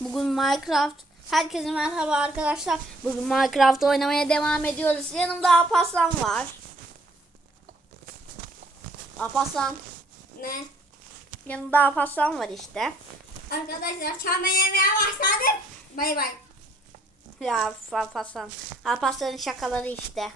Bugün Minecraft. Herkese merhaba arkadaşlar. Bugün Minecraft oynamaya devam ediyoruz. Yanımda Alparslan var. Alparslan. Ne? Yanımda Alparslan var işte. Arkadaşlar çam yemeye başladım. Bay bay. Ya Alparslan. Alparslan'ın şakaları işte.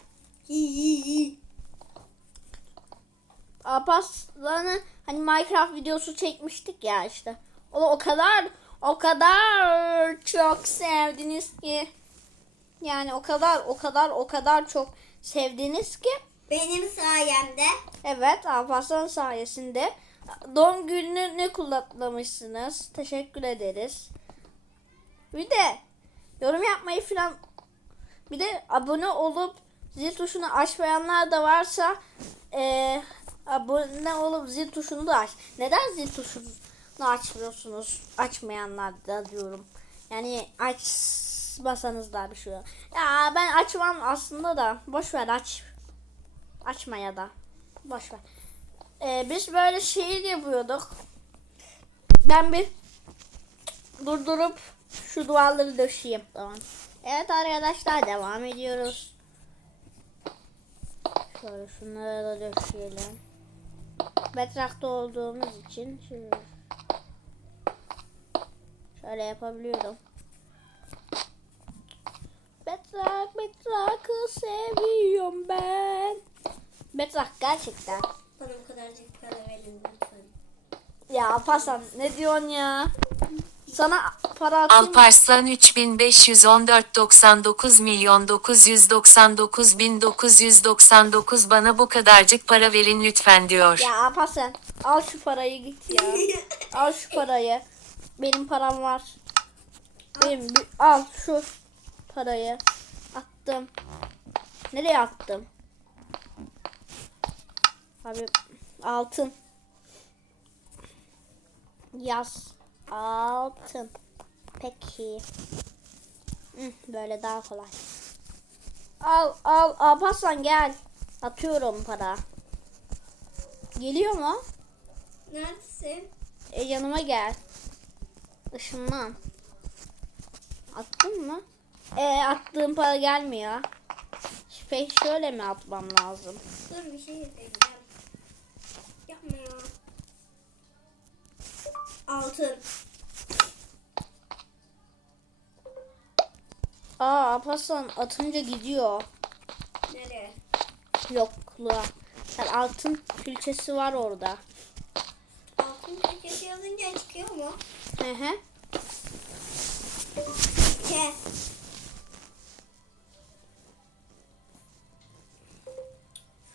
Alparslan'ın hani Minecraft videosu çekmiştik ya işte. O o kadar o kadar çok sevdiniz ki. Yani o kadar o kadar o kadar çok sevdiniz ki. Benim sayemde. Evet Alparslan sayesinde doğum gününü ne kullanmışsınız. Teşekkür ederiz. Bir de yorum yapmayı falan bir de abone olup zil tuşunu açmayanlar da varsa eee, abone olup zil tuşunu da aç. Neden zil tuşunu açmıyorsunuz? Açmayanlar da diyorum. Yani açmasanız da bir şey. Ya ben açmam aslında da. Boş ver aç. Açmaya da. Boş ver. Ee, biz böyle şehir yapıyorduk. Ben bir durdurup şu duvarları döşeyeyim. Tamam. Evet arkadaşlar devam ediyoruz. Şöyle şunları da döşeyelim. Betrakta olduğumuz için şöyle, şöyle yapabiliyorum. Betrak, Betrak'ı seviyorum ben. Betrak gerçekten. Bana bu kadarcık para verin lütfen. Ya Pasan ne diyorsun ya? Sana para atayım. Alparslan 3514 99 milyon 999 bin 999 bana bu kadarcık para verin lütfen diyor. Ya Alparslan al şu parayı git ya. al şu parayı. Benim param var. Benim bir- al şu parayı. Attım. Nereye attım? Abi altın. Yaz. Altın. Peki. Hı, böyle daha kolay. Al al Alparslan gel. Atıyorum para. Geliyor mu? Neredesin? E, yanıma gel. Işınlan. Attın mı? E attığım para gelmiyor. Peki şöyle mi atmam lazım? Dur bir şey izleyeceğim. Yapma ya. Altın. Aa Alparslan atınca gidiyor. Nereye? Yokluğa. Sen altın külçesi var orada. Köşesi yazınca çıkıyor mu? Hı hı. Ke.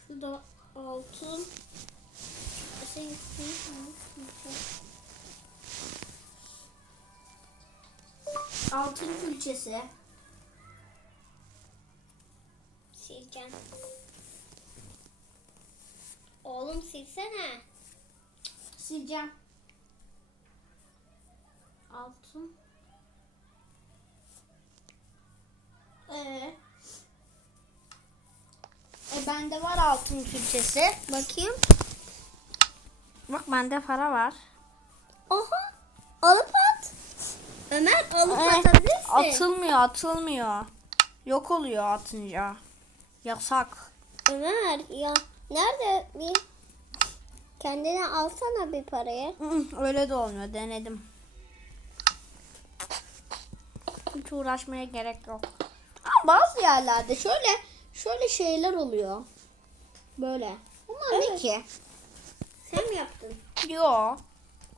Şurada altın. Altın külçesi. Sileceğim. Oğlum silsene. Sileceğim. Altın. Ee, e bende var altın külçesi. Bakayım. Bak bende para var. Oha. Alıp at. Ömer alıp Ee, atabilirsin. atılmıyor, atılmıyor. Yok oluyor atınca. Yasak. Ömer ya nerede bir kendine alsana bir parayı. Öyle de olmuyor. Denedim. Hiç uğraşmaya gerek yok. Ama bazı yerlerde şöyle şöyle şeyler oluyor. Böyle. Bunlar ne Evet. ki? Sen mi yaptın? Yo.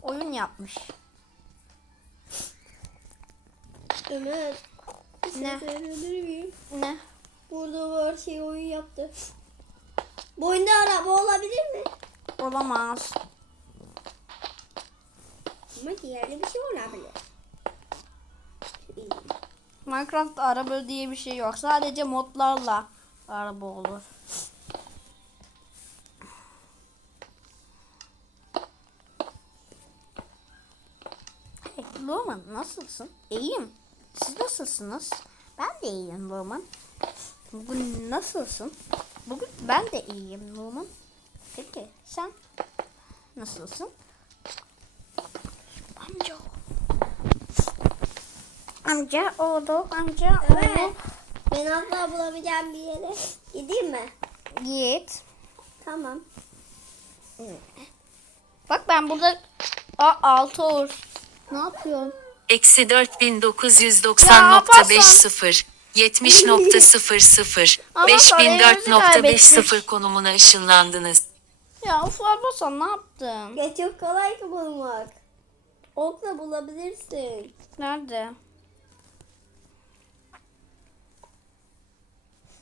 Oyun yapmış. Ömer. Şey Ne? Ne? Burada var şey oyun yaptı. Bu oyunda araba olabilir mi? Olamaz. Ama diğerli bir şey olabilir. İyi. Minecraft'ta araba diye bir şey yok. Sadece modlarla araba olur. Hey, Luman nasılsın? İyiyim. Siz nasılsınız? Ben de iyiyim Luman. Bugün nasılsın? Bugün ben de iyiyim Luman. Peki sen nasılsın? Amca. Amca oğlu, amca Evet. oğlu. Ben asla bulabileceğim bir yere gideyim mi? Git. Tamam. Bak ben burada Aa, altı olur. Ne yapıyorsun? Eksi Ya, 4990.50 70.00 Ama 5004.50 konumuna ışınlandınız. Ya uf Alparslan ne yaptın? Ya çok kolay ki bulmak. Okla bulabilirsin. Nerede?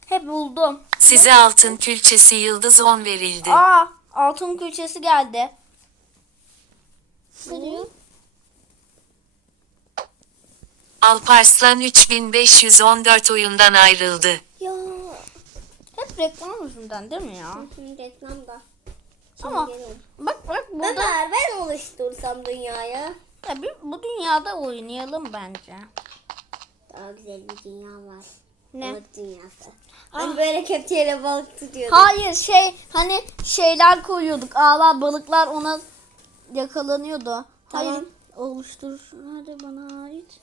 He buldum. Size altın külçesi yıldız 10 verildi. Aa altın külçesi geldi. Diyor? Alparslan 3514 oyundan ayrıldı. Ya. Hep reklam yüzünden değil mi ya? Şimdi reklam da. Ama bak bak burada Ömer ben oluştursam dünyayı. ya bir, bu dünyada oynayalım bence. Daha güzel bir dünya var. Ne? Balık dünyası. Hani böyle kepçeyle balık tutuyorduk. Hayır şey hani şeyler koyuyorduk. Ağlar balıklar ona yakalanıyordu. Hayır Tamam. oluştur. Nerede bana ait?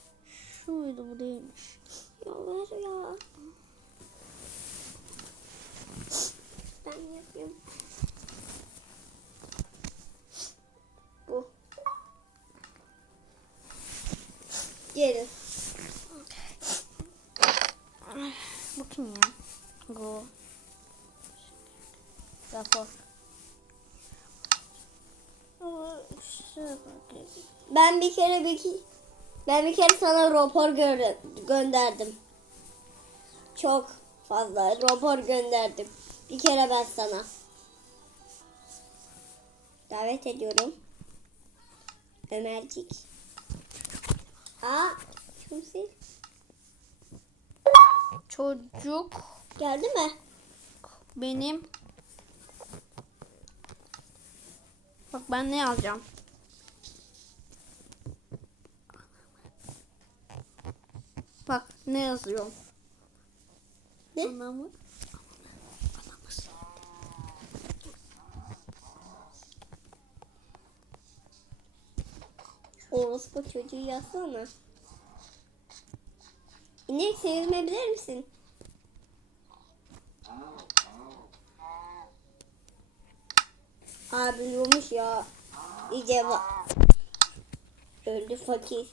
Şu muydu bu değilmiş. Ya ver ya. Ben yapayım. Gelin. Bu kim ya? Go. Rapor. Ben bir kere bir ben bir kere sana rapor gö- gönderdim. Çok fazla rapor gönderdim. Bir kere ben sana. Davet ediyorum. Ömercik. Aa, kimsin? Çocuk Geldi mi? benim. Bak ben ne yazacağım? Bak ne yazıyorum? Ne? Anamı. Orospu çocuğu yazsana. İnek sevmebilir misin? Abi biliyormuş ya. İyice bak. Öldü fakir.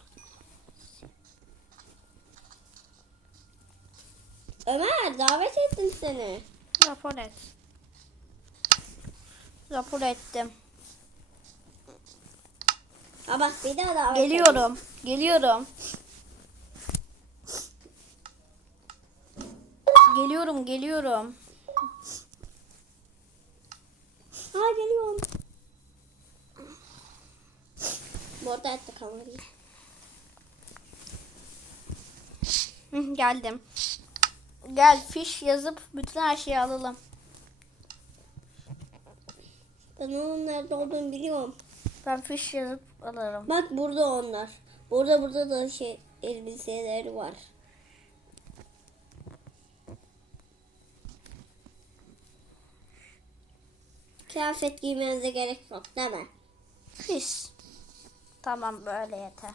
Ömer davet ettim seni. Rapor et. Rapor ettim. Ha bak bir daha ettim. Geliyorum. Geliyorum. Geliyorum, geliyorum. Ha geliyorum. Bu arada etti kamerayı. Geldim. Gel fiş yazıp bütün her şeyi alalım. Ben onun nerede olduğunu biliyorum. Ben fiş yazıp alırım. Bak burada onlar. Burada burada da şey elbiseleri var. Kıyafet giymenize gerek yok değil mi? Fiş. Tamam böyle yeter.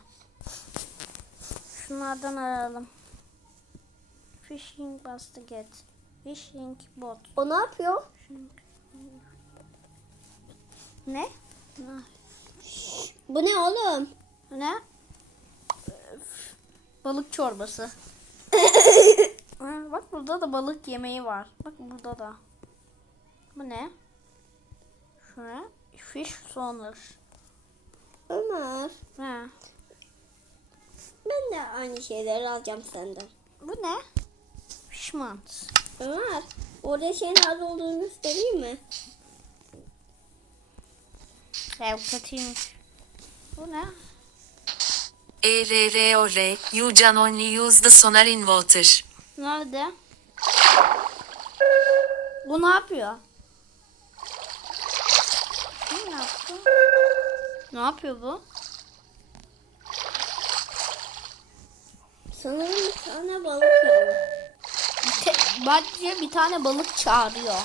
Şunlardan alalım. Fishing basket. Fishing bot. O ne yapıyor? Ne? Bu ne oğlum? Ne? Balık çorbası. Bak burada da balık yemeği var. Bak burada da. Bu ne? Şu ne? Fish sonar. Ömer. Ha. Ben de aynı şeyleri alacağım senden. Bu ne? Fishmont. Ömer. Orada şeyin nerede olduğunu göstereyim mi? Ya kötüymüş. Bu ne? ERROR, you can only use the sonar in water. Nerede? Bu ne yapıyor? Bu ne yaptı? Ne yapıyor bu? Sanırım bir tane balık. Te- bence bir tane balık çağırıyor.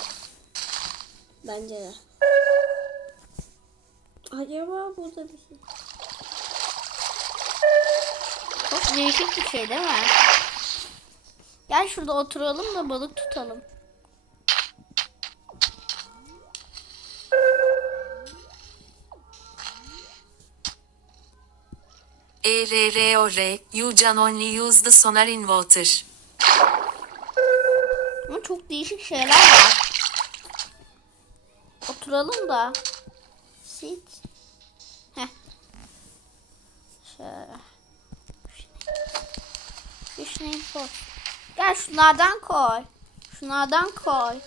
Bence de. Acaba burada bir şey. Çok değişik bir şey değil mi? Gel şurada oturalım da balık tutalım. ERROR, you can only use the sonar in water. Ama çok değişik şeyler var. Oturalım da. Sit. Heh. Şöyle. Fishing pot. Gel şunlardan koy. Şunlardan koy.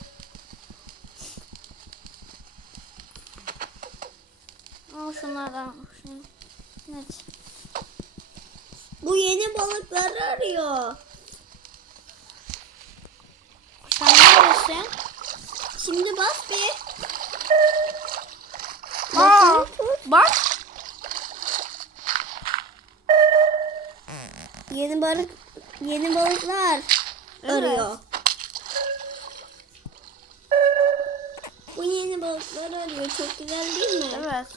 Ama şunlardan. Evet. Bu yeni balıkları arıyor. Sen neredesin? Şimdi bas bir. Aa, bak. Yeni balık yeni balıklar arıyor. Bu yeni balıklar arıyor. Çok güzel değil mi? Evet.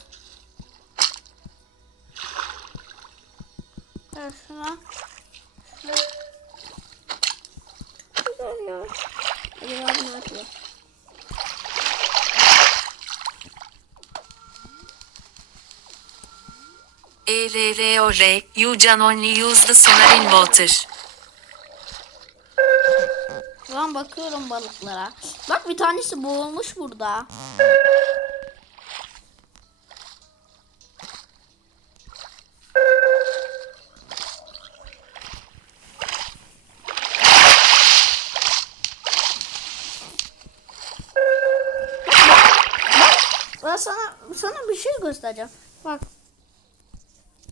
Ver şuna. Güzel ya. Acaba ne yapıyor? ERROR, you can only use the sonar in water. Şu an bakıyorum balıklara. Bak bir tanesi boğulmuş burada. Ben sana sana bir şey göstereceğim. Bak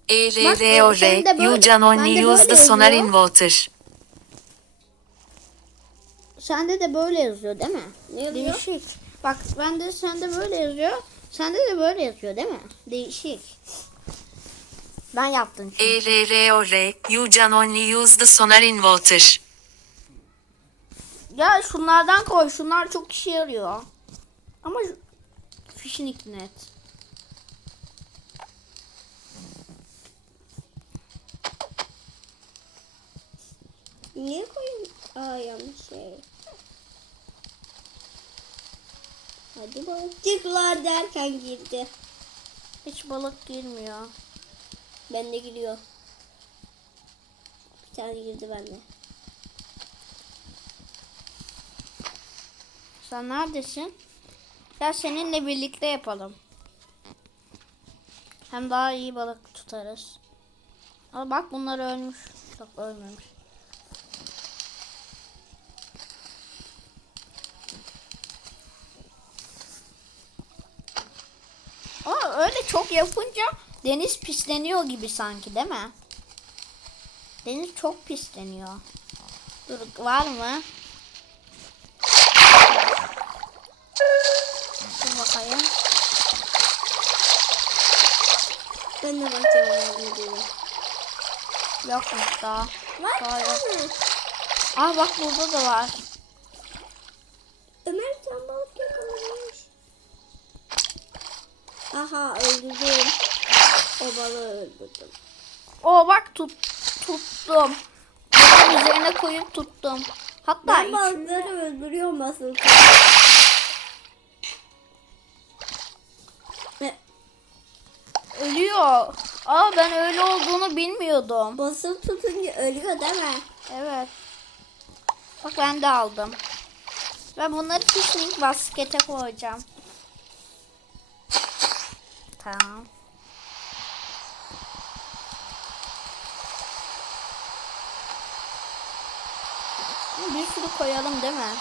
ERROR, sen de böyle- you can only use the sonar in water. sende de böyle yazıyor değil mi? Ne yazıyor? Değişik. Bak ben de sende böyle yazıyor. Sende de böyle yazıyor değil mi? Değişik. Ben yaptım çünkü. ERROR, you can only use the sonar in water. Ya şunlardan koy. Şunlar çok işe yarıyor. Ama fishing net. Niye koyayım? Aa yanlış şey. Hadi balıkçıklar derken girdi. Hiç balık girmiyor. Bende giriyor. Bir tane girdi bende. Sen neredesin? Ya seninle birlikte yapalım. Hem daha iyi balık tutarız. Ama bak bunlar ölmüş. Yok ölmemiş. Ama öyle çok yapınca deniz pisleniyor gibi sanki değil mi? Deniz çok pisleniyor. Dur var mı? Dur bakayım. Ben de bakacağım. Yokmuş daha. Var mı? Aa bak burada da var. Öldürdüm. O balığı öldürdüm. Oo bak tut, tuttum. Bunun üzerine koyup tuttum. Hatta Ben balıkları öldürüyorum asıl. Ne? ölüyor. Aa ben öyle olduğunu bilmiyordum. Basılı tutunca ölüyor değil mi? Evet. Bak ben de aldım. Ben bunları fishing baskete koyacağım. Tamam. Bir sürü koyalım değil mi?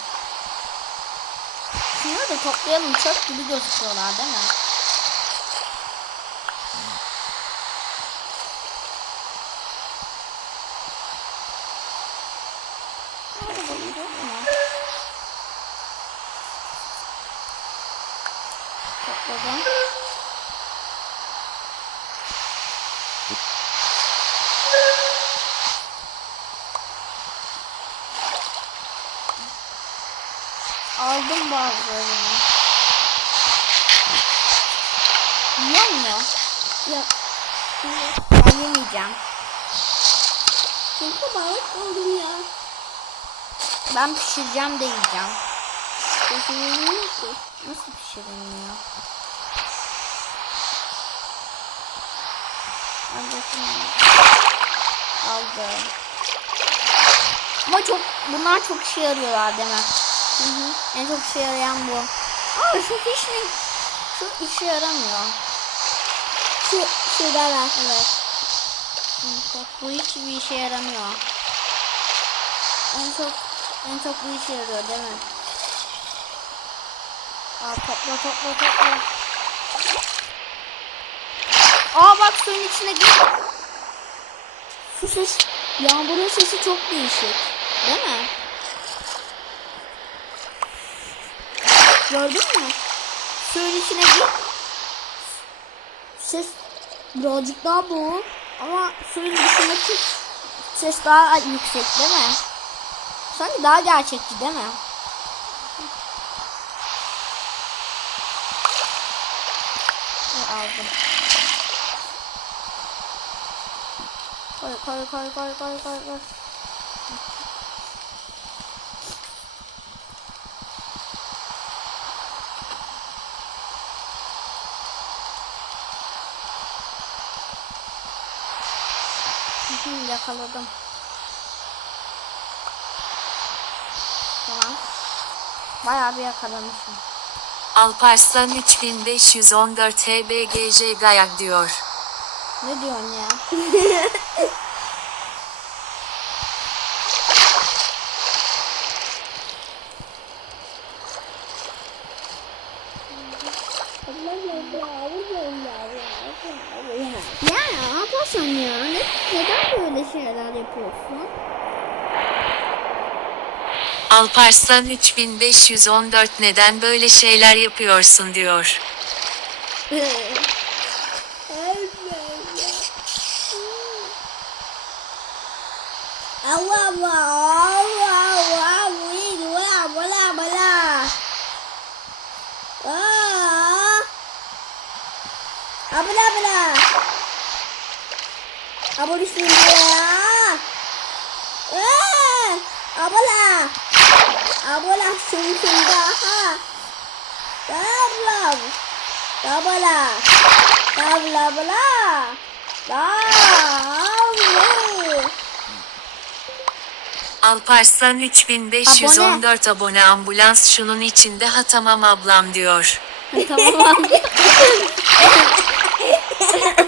Şunları da toplayalım. Çöp gibi gözüküyorlar değil mi? Topladım. Aldım bazılarını. Yiyor mu? Yok. Ben yemeyeceğim. Çünkü balık oldum ya. Ben pişireceğim de yiyeceğim. Kesinlikle ki. Nasıl pişirilmiyor? Aldım. Ama çok bunlar çok işe yarıyorlar mi? Hı. En çok işe yarayan bu. Aa şu fiş mi? Şu işe yaramıyor. Şu, şurada var. Evet. Bak, Bu hiçbir işe yaramıyor. En çok en çok bu işe yarıyor değil mi? Aa topla topla topla. Aa bak suyun içine gir. Su ses, yağmurun sesi çok değişik. Değil mi? Gördün mü? Suyun içine gir. Ses birazcık daha boğuk ama suyun dışındaki ses daha yüksek değil mi? Sanki daha gerçekçi değil mi? Ve aldım. Koy koy koy koy koy koy koy. Hı hı, Yakaladım. Tamam. Bayağı bir yakalamışım. Alparslan 3514 HBGJ Gayak diyor. Ne diyorsun ya? Ya yapıyorsun ya? Ne, neden böyle şeyler yapıyorsun? Alparslan 3514 neden böyle şeyler yapıyorsun diyor. Abla bismillah. Ah. Abla. Abla sung sung dah. Abla. Abla. Abla abla. Abla. Alparslan 3514 abone. ambulans şunun içinde ha tamam ablam diyor. tamam.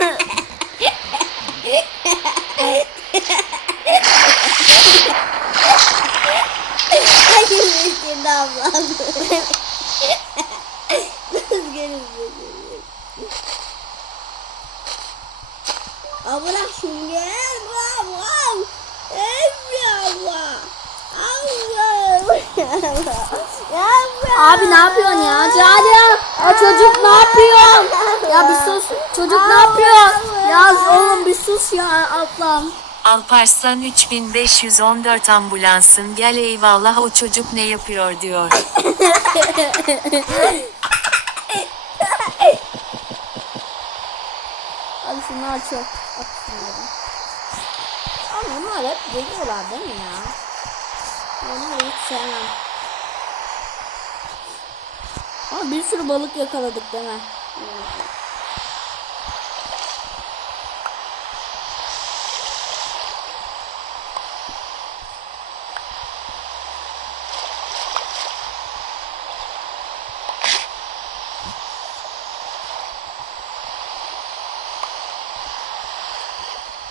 Üzgün ablam. Abla şimdi abla abla. Abla abla. Abi ne yapıyorsun ya? Cadı. Ya çocuk ne yapıyor? Ya bir sus. Çocuk ne yapıyor? Ya oğlum bir sus ya ablam. Alparslan 3514 ambulansın gel eyvallah o çocuk ne yapıyor diyor. Abi çok. At şunları. Ama bunlar hep geliyorlar değil mi ya? Ama bir sürü balık yakaladık değil mi?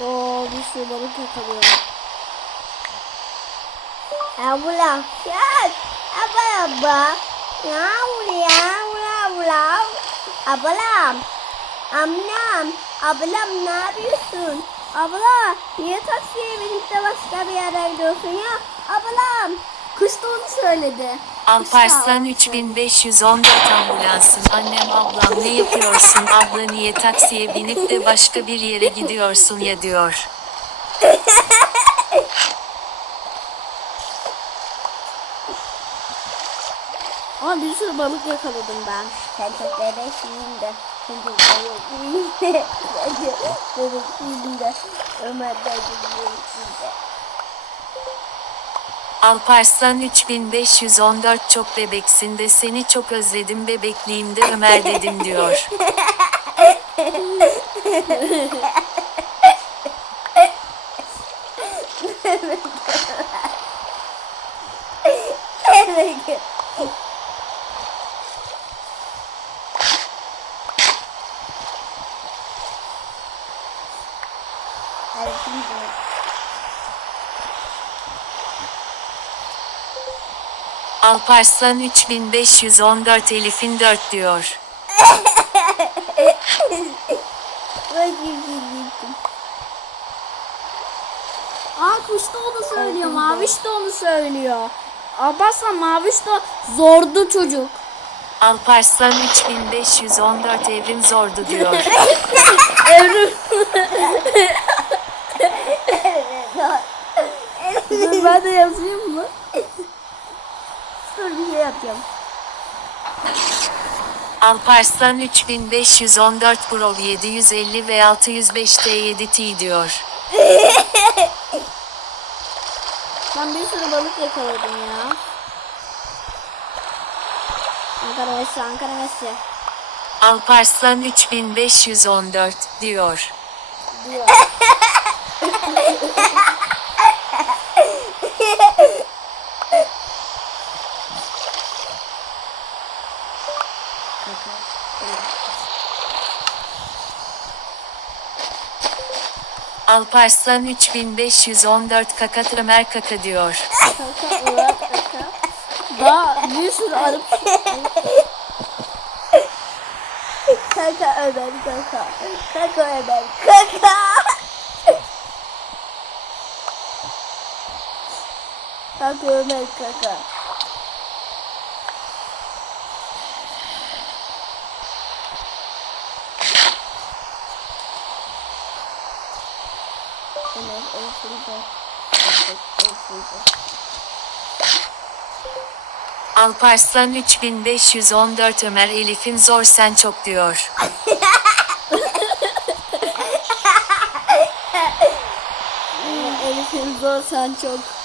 Oo bir sürü balık yakalıyorum. Abla gel. Abla abla. Ya ya abla abla. Ablam. Amnam. Ablam ne yapıyorsun? Abla niye taksiye binip de başka bir yere gidiyorsun ya? Ablam. Kız da onu söyledi. Alparslan 3514 ambulansın annem ablam ne yapıyorsun abla niye taksiye binip de başka bir yere gidiyorsun ya diyor. Bir sürü balık yakaladım ben. Sen çok bebeğsin de. Alparslan 3514 çok bebeksin de seni çok özledim bebekliğimde Ömer dedim diyor. Evet. Evet, şimdi. Alparslan 3514 Elif'in 4 diyor. Aa kuş da onu söylüyor. Maviş de onu söylüyor. Abbas'la Maviş de zordu çocuk. Alparslan 3514 evrim zordu diyor. Evrim. Dur ben de yazayım mı? Dur bir şey yapacağım. Alparslan 3514 Pro 750 ve 605 T7T diyor. Ben bir sürü balık yakaladım ya. Ankara Messi, Ankara Messi. Alparslan 3514 diyor. Diyor. Alparslan 3514 Kakat Ömer Kaka diyor. Kaka, uğrak, kaka. Daha bir sürü arıp Kaka Ömer kaka. Kaka Ömer kaka. Kaka Ömer kaka. Ömer el şurada. El şurada. Alparslan 3514 Ömer Elif'in zor sen çok diyor. Elif'in zor sen çok.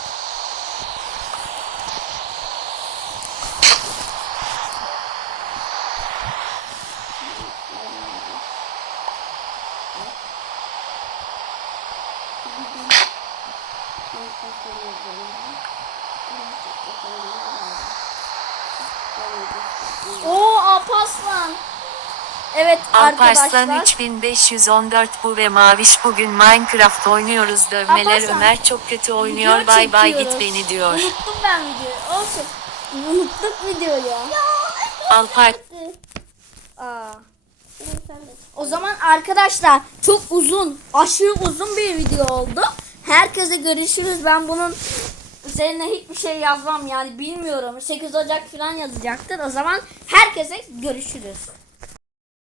Oo Alparslan. Evet Alparslan arkadaşlar. 3514 bu ve Maviş bugün Minecraft oynuyoruz dövmeler Alparslan, Ömer çok kötü oynuyor Video bay bay git çekiyoruz. beni diyor. Unuttum ben videoyu. Olsun. Unuttuk videoyu. Alpar Aa. O zaman arkadaşlar çok uzun, aşırı uzun bir video oldu. Herkese görüşürüz. Ben bunun üzerine hiçbir şey yazmam yani bilmiyorum. 8 Ocak falan yazacaktır. O zaman herkese görüşürüz.